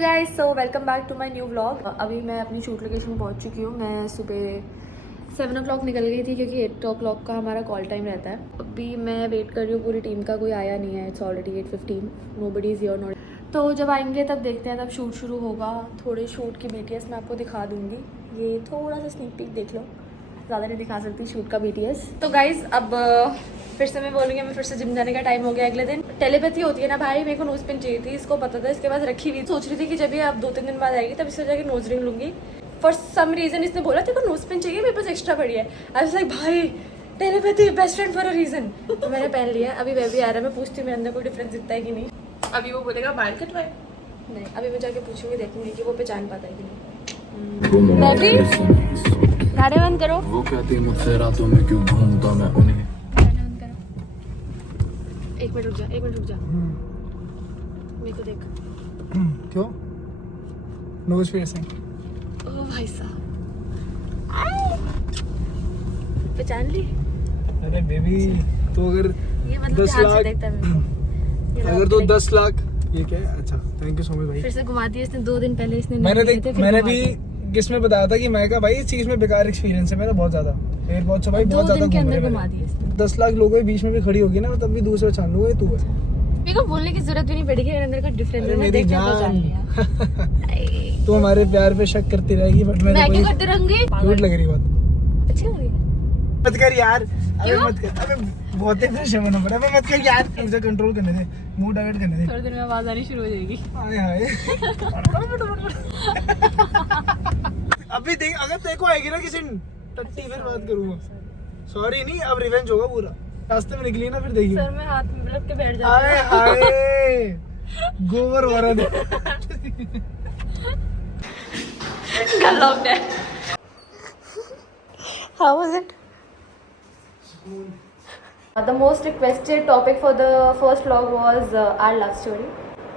Guys, so welcome back to my new vlog. अभी मैं अपनी शूट लोकेशन पहुंच चुकी हूँ। मैं सुबह 7 o'clock निकल गई थी क्योंकि 8 o'clock का हमारा कॉल टाइम रहता है। अभी मैं वेट कर रही हूँ, पूरी टीम का कोई आया नहीं है। It's already 8:15, nobody is here not. तो जब आएंगे तब देखते हैं, तब शूट शुरू होगा। थोड़े शूट की BTS मैं आपको दिखा दूँगी। ये थोड़ा सा स्नीक पीक देख लो, ज़्यादा नहीं दिखा सकती शूट का BTS। तो गाइज अब फिर से मैं बोलूँगी, मैं फिर से जिम जाने का टाइम हो गया अगले दिन। टेलीपैथी होती है ना भाई, मेरे को नोज पिन चाहिए थी, इसको पता था, इसके बाद रखी हुई। सोच रही थी कि जब ये अब 2-3 दिन बाद आएगी तब इससे जाके नोज रिंग लूँगी। फॉर सम रीज़न इसने बोला तेरे को नोज पिन चाहिए, मेरे पास एक्स्ट्रा पड़ी है। आई वाज लाइक भाई telepathy best friend for a reason. तो मैंने पहन लिया। अभी वह भी आ रहा है, मैं पूछती हूँ मेरे अंदर कोई डिफरेंस दिखता है कि नहीं। अभी वो बोलेगा बाल कटवाए। नहीं, अभी मैं जाके पूछूंगी, देखूंगी कि वो पहचान पाता है कि नहीं। बॉबी गाने बंद करो। वो कहती मुझसे रातों में क्यों घूमता मैं उन्हें। गाने बंद करो। एक मिनट रुक जा, एक मिनट रुक जा। मेरे को देख। क्यों? Nose piercing. ओ भाई साहब, पहचान ली? अरे बेबी, तो अगर ये मतलब 10 ध्यान से लाख देखता है मेरे को। ये अगर रहा, तो देख। 10 लाख ये क्या है? अच्छा, थैंक यू सो मच भाई। फिर से घुमा दिया इसने। 2 दिन पहले इसने मैंने नहीं दिए थे, फिर मैंने घुमा भी दिए। किसमें बताया था कि मैं कहा भाई इस चीज में बेकार एक्सपीरियंस है मेरा बहुत ज्यादा। एयरपोर्ट से भाई 2 बहुत ज्यादा दिन के घूम अंदर रहे घुमा हैं। दिए इसने। 10 लाख लोगों के बीच में भी खड़ी होगी ना, तब भी दूसरा छान लूंगा ये तू है। मेरे को बोलने की जरूरत भी नहीं पड़ेगी, मेरे अंदर का डिफरेंस अरे है, मैं मेरी देख के जान। पहचान लिया। तू हमारे प्यार पे शक करती रहेगी बट मैं मेरे क्यों को करते रहूंगी? क्यूट लग रही है बहुत। अच्छी लग रही है। मत कर यार, अबे क्यों? मत कर, अबे बहुत ही प्रेशर बना पड़ा। अबे मत कर यार, मुझे कंट्रोल करने दे, मूड डाइवर्ट करने दे। थोड़ी देर में आवाज आनी शुरू हो जाएगी। हाय हाय। अभी देख, अगर देखो आएगी ना किसी टट्टी फिर बात करूंगा। सॉरी नहीं, अब रिवेंज होगा पूरा। रास्ते में निकली ना फिर देखिए। सर में हाथ में रख के बैठ हाय जाती हाय, गोबर वाला दे। हूँ। How was it? The most requested topic for the first vlog was our love story.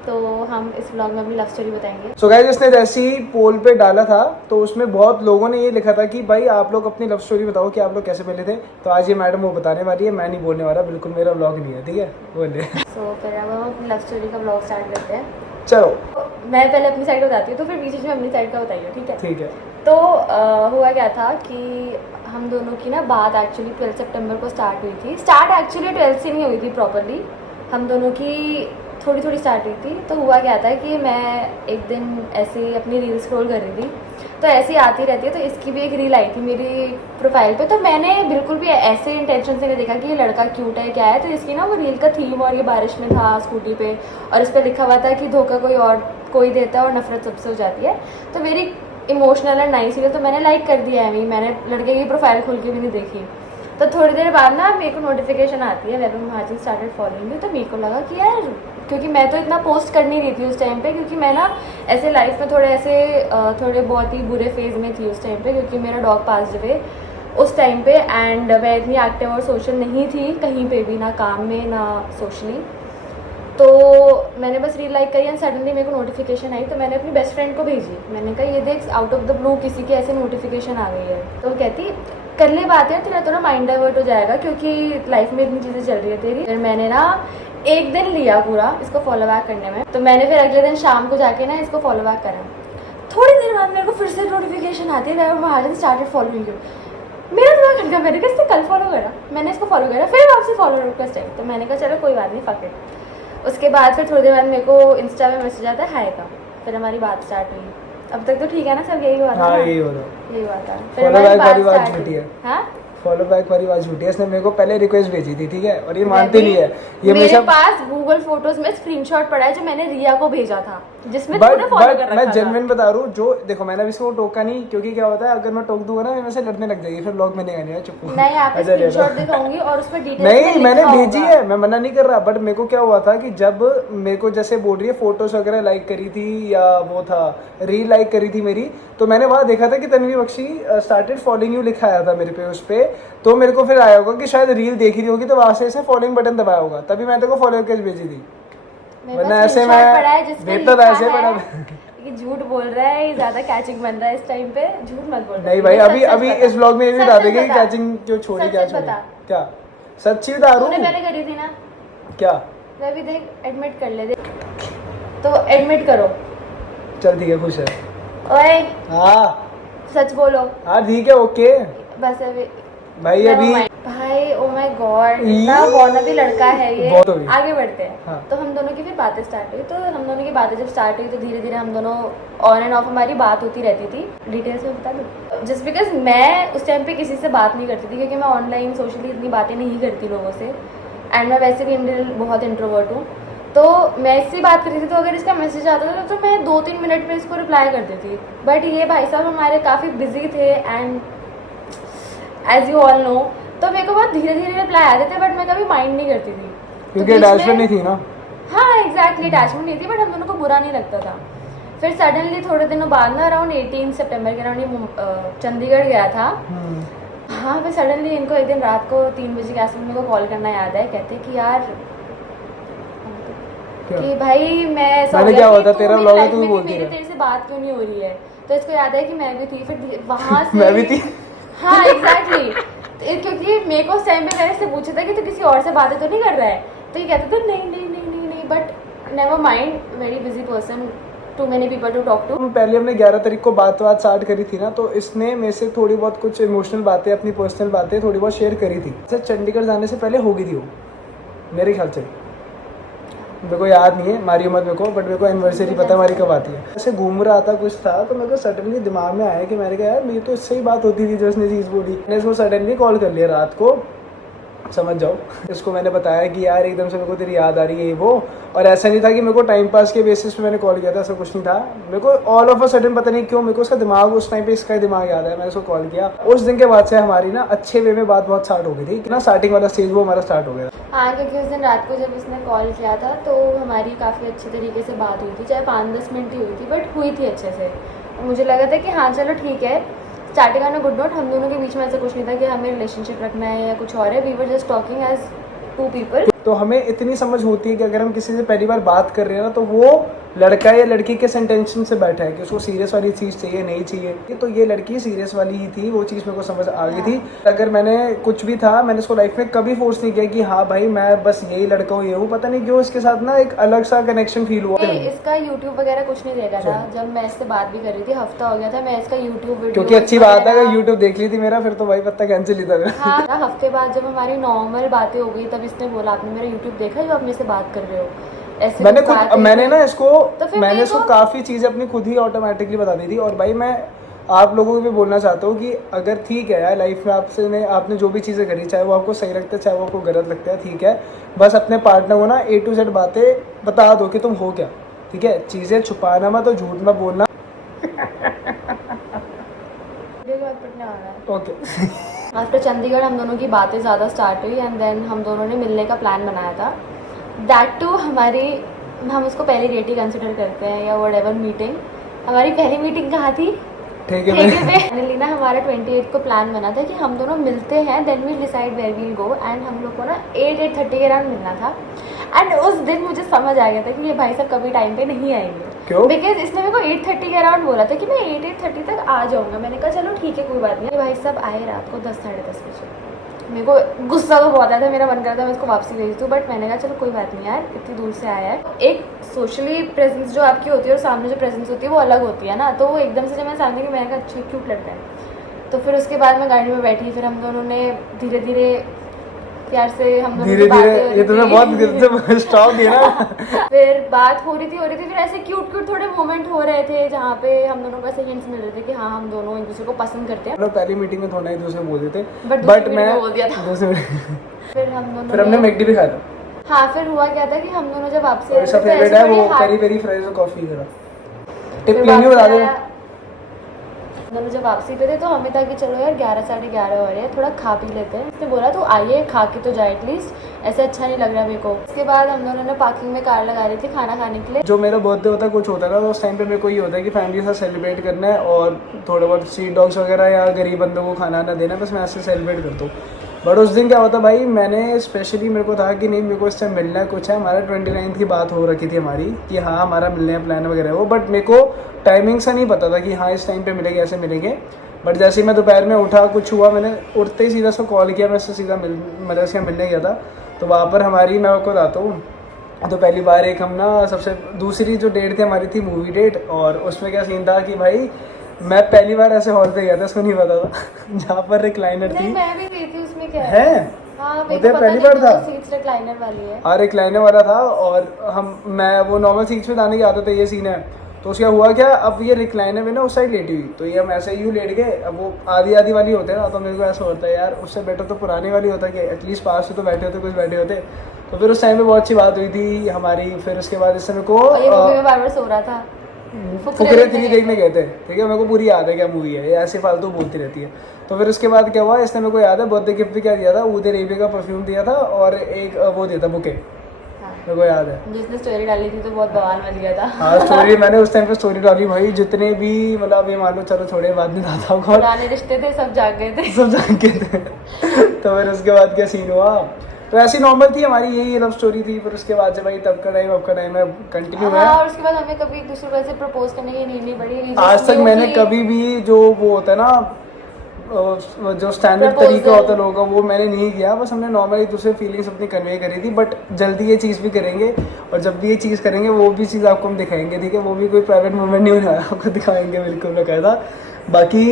तो हम इस vlog में अपनी लव स्टोरी बताएंगे। सो गाइस, इसने जैसे ही पोल पे डाला था तो उसमें बहुत लोगों ने ये लिखा था कि भाई आप लोग अपनी लव स्टोरी बताओ कि आप लोग कैसे मिले थे। तो आज ये मैडम वो बताने वाली है, मैं नहीं बोलने वाला, बिल्कुल मेरा व्लॉग नहीं है, ठीक है? बोलिए। सो फिर अब हम अपनी लव स्टोरी का व्लॉग स्टार्ट करते हैं। चलो मैं पहले अपनी साइड बताती हूँ, तो फिर बीच में अपनी साइड का बताइए, ठीक है? ठीक है। तो हुआ क्या था कि हम दोनों की ना बात एक्चुअली 12 सितंबर को स्टार्ट हुई थी। स्टार्ट एक्चुअली 12 से नहीं हुई थी प्रॉपरली, हम दोनों की थोड़ी थोड़ी स्टार्ट हुई थी। तो हुआ क्या था कि मैं एक दिन ऐसे अपनी रील स्क्रॉल कर रही थी, तो ऐसे ही आती रहती है, तो इसकी भी एक रील आई थी मेरी प्रोफाइल पे। तो मैंने बिल्कुल भी ऐसे इंटेंशन से नहीं देखा कि ये लड़का क्यूट है क्या है। तो इसकी ना वो रील का थीम, और ये बारिश में था स्कूटी पे, और इस पर लिखा हुआ था कि धोखा कोई देता है और नफरत सबसे हो जाती है। तो मेरी इमोशनल और नाइस है, तो मैंने लाइक कर दिया है। मैंने लड़के की प्रोफाइल खोल के भी नहीं देखी। तो थोड़ी देर बाद ना मेरे को नोटिफिकेशन आती है, web Mahajan started following you. तो मेरे को लगा कि यार, क्योंकि मैं तो इतना पोस्ट कर नहीं रही थी उस टाइम पे, क्योंकि मैं ना ऐसे लाइफ में थोड़े बहुत ही बुरे फेज़ में थी उस टाइम पे, क्योंकि मेरा डॉग पास हुए उस टाइम पे। एंड मैं इतनी एक्टिव और सोशल नहीं थी कहीं पे भी, ना काम में ना सोशली। तो मैंने बस रील लाइक करी एंड सडनली मेरे को नोटिफिकेशन आई। तो मैंने अपनी बेस्ट फ्रेंड को भेजी। मैंने कहा ये देख, आउट ऑफ द ब्लू किसी की ऐसे नोटिफिकेशन आ गई है। तो वो कहती कर ले बात है, तेरा थोड़ा माइंड डाइवर्ट हो जाएगा क्योंकि लाइफ में इतनी चीज़ें चल रही है तेरी। फिर मैंने ना एक दिन लिया पूरा इसको फॉलो बैक करने में। तो मैंने फिर अगले दिन शाम को जाके ना इसको फॉलो बैक करा। थोड़ी देर बाद मेरे को फिर से नोटिफिकेशन आती है, महाजन स्टार्टेड फॉलोइंग यू। मेरा दिमाग खटका, मैंने कहा इससे कल फॉलो करा, मैंने इसको फॉलो करा, फिर आपसे फॉलो रिक्वेस्ट आई। तो मैंने कहा चलो कोई बात नहीं, फक इट। उसके बाद फिर थोड़ी देर बाद मेरे को इंस्टा पे मैसेज आता है हाय का। फिर हमारी बात स्टार्ट हुई। अब तक तो ठीक है ना सब? यही हुआ था ना? यही हो रहा। यही हुआ था। Follow हमारी back वाली बात start झूठी हुई। है। हाँ, फॉलो बैक वाली बात झूठी है। इसने मेरे को पहले रिक्वेस्ट भेजी थी, ठीक है? और ये मानती नहीं है। ये मेरे हमेशा पास गूगल फोटोज में स्क्रीनशॉट पड़ा है जो मैंने रिया को भेजा था, जिसमें तूने फॉलो कर रखा मैं था। जेन्युइन बता रहा हूँ। जो देखो, मैंने अभी इसको टोका नहीं, क्योंकि क्या होता है अगर मैं टोक दूंगा ना मेरे से लड़ने लग जाएगी, फिर ब्लॉग में नहीं आने। चुप हो। मैं आपको अच्छा, स्क्रीनशॉट दिखाऊंगी और उस पर डिटेल नहीं, मैंने भेजी है, मैं मना नहीं कर रहा। बट मेरे को क्या हुआ था कि जब मेरे को जैसे बोल रही है फोटोज वगैरह लाइक करी थी, या वो था रील लाइक करी थी मेरी, तो मैंने वहाँ देखा था कि Tanvi Bakshi started following you लिखा आया था मेरे पे उस पे। तो मेरे को फिर आया होगा कि शायद रील देखी रही होगी, तो वहाँ से फॉलोइंग बटन दबाया होगा, तभी मैंने तेरे को फॉलो रिक्वेस्ट भेजी थी। वरना ऐसे मैं भेजता था ऐसे बड़ा। ये झूठ बोल रहा है, ये ज्यादा कैचिंग बन रहा है इस टाइम पे। झूठ मत बोल। नहीं भाई, अभी इस व्लॉग में ये भी बता देंगे कि कैचिंग क्यों छोड़ी, क्या छोड़ी। क्या सच्ची बता रहा तूने हूँ? पहले करी थी ना? क्या? मैं भी देख, एडमिट कर ले। देख तो एडमिट करो, चल ठीक है, खुश है। ओए हाँ सच बोलो। हाँ ठीक है, ओके बस अभी भाई अभी भाई ओ माय गॉड ई! इतना वानबी लड़का है ये। बहुत हो गई। आगे बढ़ते हैं। हाँ। तो हम दोनों की फिर बातें स्टार्ट हुई, तो हम दोनों की बातें जब स्टार्ट हुई तो धीरे धीरे हम दोनों ऑन एंड ऑफ हमारी बात होती रहती थी। डिटेल्स में बता दूँ, जस्ट बिकॉज मैं उस टाइम पे किसी से बात नहीं करती थी, क्योंकि मैं ऑनलाइन सोशली इतनी बातें नहीं करती लोगों से, एंड मैं वैसे भी इन बहुत इंट्रोवर्ट हूँ। तो मैं इससे बात करती थी, तो अगर इसका मैसेज आता था तो मैं 2-3 मिनट में इसको रिप्लाई कर देती। बट ये भाई साहब हमारे काफ़ी बिजी थे, and as you all know, तो मेरे को बहुत धीरे धीरे रिप्लाई आते थे, बट मैं कभी माइंड नहीं करती थी क्योंकि तो बीच अटैचमेंट में- नहीं थी ना। हाँ एग्जैक्टली, अटैचमेंट नहीं थी, बट हम दोनों को बुरा नहीं लगता था। फिर सडनली थोड़े दिनों बाद ना अराउंड 18 सितंबर के अराउंड चंडीगढ़ गया था। हाँ फिर सडनली इनको एक दिन रात को 3 बजे के आसपास मेरे को कॉल करना याद है, कहते कि यार क्या? कि भाई मैं ऐसा मैंने हो क्या गया होता कि तेरा मेरी vlog है, life तू में कि बोलती मेरी रह। तेरे से बात क्यों नहीं हो रही है। तो इसको याद है कि मैं भी थी, फिर वहाँ से मैं भी थी। हाँ एग्जैक्टली, क्योंकि मेरे को उस टाइम पे मैंने इससे पूछा था कि तू किसी और से बातें तो नहीं कर रहा है, तो ये कहता था नहीं नहीं नहीं नहीं नहीं, but never mind, very busy person, too many people to talk to. पहले हमने 11 तारीख को बात स्टार्ट करी थी ना, तो इसने मेरे से थोड़ी बहुत कुछ इमोशनल बातें, अपनी पर्सनल बातें थोड़ी बहुत शेयर करी थी। जैसे चंडीगढ़ जाने से पहले हो गई थी वो, मेरे ख्याल से, मेरे को याद नहीं है, मारी मत मेरे को, बट मेरे को एनिवर्सरी पता है हमारी कब आती है। ऐसे घूम रहा था कुछ था, तो मेरे को सडनली दिमाग में आया कि मैंने कहा यार मेरी तो इससे ही बात होती थी जो इसने चीज़ बोली। मैंने इसको सडनली कॉल कर लिया रात को, समझ जाओ। इसको मैंने बताया कि यार एकदम से मेरे को तेरी याद आ रही है वो, और ऐसा नहीं था कि मेरे को टाइम पास के बेसिस पे मैंने कॉल किया था, ऐसा कुछ नहीं था। मेरे को ऑल ऑफ अ सडन पता नहीं क्यों मेरे को उसका दिमाग उस टाइम पे, इसका दिमाग याद है, मैंने उसको कॉल किया। उस दिन के बाद से हमारी ना अच्छे वे में बात बहुत स्टार्ट हो गई थी कि ना, स्टार्टिंग वाला स्टेज वो हमारा स्टार्ट हो गया। हाँ क्योंकि उस दिन रात को जब उसने कॉल किया था तो हमारी काफ़ी अच्छे तरीके से बात हुई थी, चाहे 5-10 मिनट ही हुई थी, बट हुई थी अच्छे से। मुझे लगा था कि हाँ चलो ठीक है, starting on a good note. हम दोनों के बीच में ऐसा कुछ नहीं था कि हमें रिलेशनशिप रखना है या कुछ और है, we were just talking as 2 people. तो हमें इतनी समझ होती है कि अगर हम किसी से पहली बार बात कर रहे हैं ना, तो वो लड़का या लड़की किस इंटेंशन से बैठा है, कि उसको सीरियस वाली चीज़ चाहिए नहीं चाहिए। तो ये लड़की सीरियस वाली ही थी, वो चीज़ मेरे को समझ आ गई थी। अगर मैंने कुछ भी था, मैंने इसको लाइफ में कभी फोर्स नहीं किया कि हाँ भाई मैं बस यही लड़का हूँ, ये हूँ। पता नहीं क्यों इसके साथ ना एक अलग सा कनेक्शन फील हुआ। इसका यूट्यूब वगैरह कुछ नहीं देखा था जब मैं इससे बात भी कर रही थी, हफ्ता हो गया था। मैं इसका यूट्यूब वीडियो, क्योंकि अच्छी बात है, अगर यूट्यूब देख ली थी मेरा, फिर तो भाई पत्ता कैंसिल ही था। हाँ हफ्ते बाद जब हमारी नॉर्मल बातें हो गई, तब इसने बोला आपने मेरा यूट्यूब देखा जो आप मेरे से बात कर रहे हो, ऐसे मैंने कुछ बात खुद हुई मैंने थी। ना इसको तो फिर मैंने मेरे इसको को- काफ़ी चीज़ें अपनी खुद ही ऑटोमेटिकली बता दी थी। और भाई मैं आप लोगों को भी बोलना चाहता हूँ कि अगर ठीक है यार, लाइफ में आपने जो भी चीज़ें करी, चाहे वो आपको सही लगता है चाहे वो आपको गलत लगता है, ठीक है, बस अपने पार्टनर को ना A to Z बातें बता दो कि तुम हो क्या, ठीक है। चीज़ें छुपाना मत और झूठ मत बोलना। वीडियो के बाद पिटने वाला है। ओके। आफ्टर चंडीगढ़ हम दोनों की बातें ज़्यादा स्टार्ट हुई, एंड देन हम दोनों ने मिलने का प्लान बनाया था। दैट टू हम उसको पहली डेट ही कंसिडर करते हैं या वट एवर मीटिंग। हमारी पहली मीटिंग कहाँ थी? ठीक है ठेके पे। फाइनली ना हमारा 28 को प्लान बना था कि हम दोनों मिलते हैं, then we decide where we'll go, and हम लोग को ना 8-8:30 के अराउंड मिलना था। एंड उस दिन मुझे समझ आ गया था कि ये भाई साहब कभी टाइम पे नहीं आएंगे। क्यों? बिकॉज इसने मेरे को 8:30 के अराउंड बोला था कि मैं 8-8:30 तक आ जाऊँगा। मैंने कहा चलो ठीक है कोई बात नहीं। भाई साहब आए रात को 10-10:30 बजे। मेरे को गुस्सा तो बहुत आया था, मेरा मन करता था मैं इसको वापसी भेज दूँ, बट मैंने कहा चलो कोई बात नहीं यार, इतनी दूर से आया है। एक सोशली प्रेजेंस जो आपकी होती है और सामने जो प्रेजेंस होती है वो अलग होती है ना। तो वो एकदम से जब मैं सामने की, मैंने कहा अच्छा क्यूट लड़का है। तो फिर उसके बाद मैं गाड़ी में बैठी, फिर हम दोनों ने धीरे धीरे प्यार से हम दोनों धीरे की बातें धीरे, हो ये रही तुमने थी। बहुत गजब स्टॉप दिया ना। फिर बात हो रही थी, फिर ऐसे क्यूट थोड़े मोमेंट हो रहे थे जहाँ पे हम दोनों को ऐसे हिंट्स मिल रहे थे कि हाँ हम दोनों एक दूसरे को पसंद करते हैं। हम लोग पहली मीटिंग में थोड़ा एक दूसरे को बोल देते, But बट दूसरी मैं meeting में बोल दिया था। फिर हम दोनों फिर हमने ने- मैकडी भी खाया था। हाँ फिर हुआ क्या था कि हम दोनों जब आपसे और इसका फेवरेट है वो पेरी पेरी फ्राइज और कॉफी करा। टिप लेनी बता दो। दोनों जब वापसी पे थे तो हमें था कि चलो यार 11-11:30 हो रहे हैं, थोड़ा खा पी लेते हैं। उसने बोला तो आइए खा के तो जाए एटलीस्ट, ऐसे अच्छा नहीं लग रहा मेरे को। उसके बाद हम दोनों ने पार्किंग में कार लगा रही थी खाना खाने के लिए। जो मेरा बर्थडे होता है कुछ होता है ना, तो उस टाइम पे मेरे को ये होता है कि फैमिली के साथ सेलिब्रेट करना है और थोड़ा बहुत स्ट्रीट डॉग्स वगैरह या गरीब बंदों को खाना ना देना, बस मैं ऐसे सेलिब्रेट करता हूँ। बट उस दिन क्या होता भाई, मैंने स्पेशली मेरे को था कि नहीं मेरे को इससे मिलना है, कुछ है। हमारा 29 की बात हो रखी थी हमारी कि हाँ हमारा मिलने का प्लान वगैरह वो, बट मेरे को टाइमिंग सा नहीं पता था कि हाँ इस टाइम पे मिलेंगे, ऐसे मिलेंगे। बट जैसे ही मैं दोपहर में उठा, कुछ हुआ, मैंने उठते ही सीधा उसको कॉल किया, मैं उससे सीधा मतलब उसके मिलने गया था। तो वहाँ पर हमारी, मैं आपको बताता हूँ, तो पहली बार एक हम ना सबसे दूसरी जो डेट थी हमारी थी मूवी डेट, और उसमें क्या सीन था कि भाई मैं पहली बार ऐसे हॉल पे गया था, उसको नहीं पता था जहाँ पर रिक्लाइनर नहीं थी। मैं भी गई थी, उसमें क्या है हाँ वो मेरे तो को पता पहली नहीं बार था। सीट्स रिक्लाइनर वाली है। हाँ रिक्लाइनर वाला था, और मैं वो नॉर्मल सीट्स पे जाने की आदत है, ये सीन है। तो उसका हुआ क्या, अब ये रिक्लाइनर में ना उस साइड लेटी हुई, तो ये हम ऐसे यूँ लेट गए। अब वो आधी आधी वाली होते हैं ना, तो मेरे को ऐसा होता है यार उससे बेटर तो पुरानी वाली होता कि एटलीस्ट पास से तो बैठे होते, कुछ बैठे होते। तो फिर उस टाइम पे बहुत अच्छी बात हुई थी हमारी। फिर उसके बाद इस समय को और ये मूवी में बार बार सो रहा था। फुकरे 3 देखने गए थे, ठीक है, मेरे को पूरी याद है क्या मूवी है, ये ऐसे फालतू बोलती रहती है। तो फिर उसके बाद क्या हुआ, इसने मेरे को याद है बर्थडे गिफ्ट भी क्या दिया था, ऊद रेबी का परफ्यूम दिया था, और एक वो दिया था बुके, हाँ। मेरे को याद है। जिसने स्टोरी डाली थी तो बहुत बवाल मच गया था। हाँ स्टोरी मैंने उस टाइम पे स्टोरी डाली भाई, जितने भी मतलब ये मान लो, चलो छोड़े बाद में बताता हूँ, पुराने रिश्ते थे सब जाग गए थे। सब जान के थे। तो फिर उसके बाद क्या सीन हुआ, तो ऐसी नॉर्मल थी हमारी, यही लव स्टोरी थी। फिर उसके बाद से भाई तब का टाइम अब का टाइम है, कंटिन्यू है। हाँ और उसके बाद हमें कभी एक दूसरे को ऐसे प्रपोज करने की नीड नहीं पड़ी। आज तक मैंने कभी भी जो वो होता है ना जो स्टैंडर्ड Proposal. तरीका होता है लोगों का, वो मैंने नहीं किया। बस हमने नॉर्मली एक दूसरे फीलिंग्स अपनी कन्वे करी थी, बट जल्दी ये चीज़ भी करेंगे, और जब भी ये चीज़ करेंगे वो भी चीज़ आपको हम दिखाएंगे, ठीक है। वो भी कोई प्राइवेट मोमेंट नहीं होने वाला, आपको दिखाएंगे बिल्कुल बकायदा। बाकी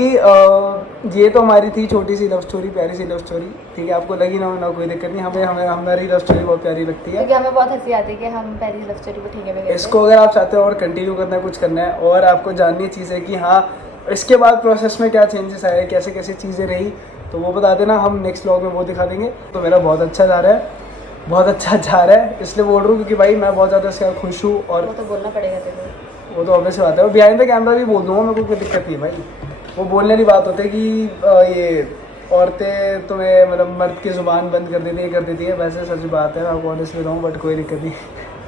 ये तो हमारी थी छोटी सी लव स्टोरी, प्यारी सी लव स्टोरी, ठीक है। आपको लगी ना हो ना कोई दिक्कत नहीं, हमें हमें हमारी लव स्टोरी बहुत प्यारी लगती है। क्योंकि हमें बहुत हंसी आती है कि हम पहली लव स्टोरी को ठीक है इसको अगर आप चाहते हो और कंटिन्यू करना है, कुछ करना है, और आपको जाननी चीज़ है कि हाँ इसके बाद प्रोसेस में क्या चेंजेस आए, कैसे कैसे चीज़ें रही, तो वो बता देना, हम नेक्स्ट व्लॉग में वो दिखा देंगे। तो मेरा बहुत अच्छा जा रहा है, बहुत अच्छा जा रहा है, इसलिए बोल रहा हूँ क्योंकि भाई मैं बहुत ज़्यादा इसके साथ खुश हूँ। और वो तो बोलना पड़ेगा तेरे वो तो ऑब्वियस बात है, वो बिहाइंड द कैमरा भी बोल दूँगा, मेरे को कोई दिक्कत नहीं है भाई। वो बोलने वाली बात होती है कि ये औरतें तुम्हें मतलब मर्द की ज़ुबान बंद कर देती है, कर देती है, वैसे सच बात है, मैं आपको ऑनेस्ट में रहूँ, बट कोई दिक्कत नहीं।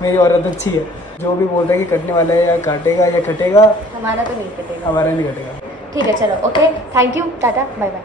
मेरी औरत अच्छी है, जो भी बोलता है कि कटने वाला है या काटेगा या कटेगा, हमारा तो नहीं कटेगा। हमारा नहीं कटेगा। ठीक है चलो okay, thank you, ta-ta bye bye.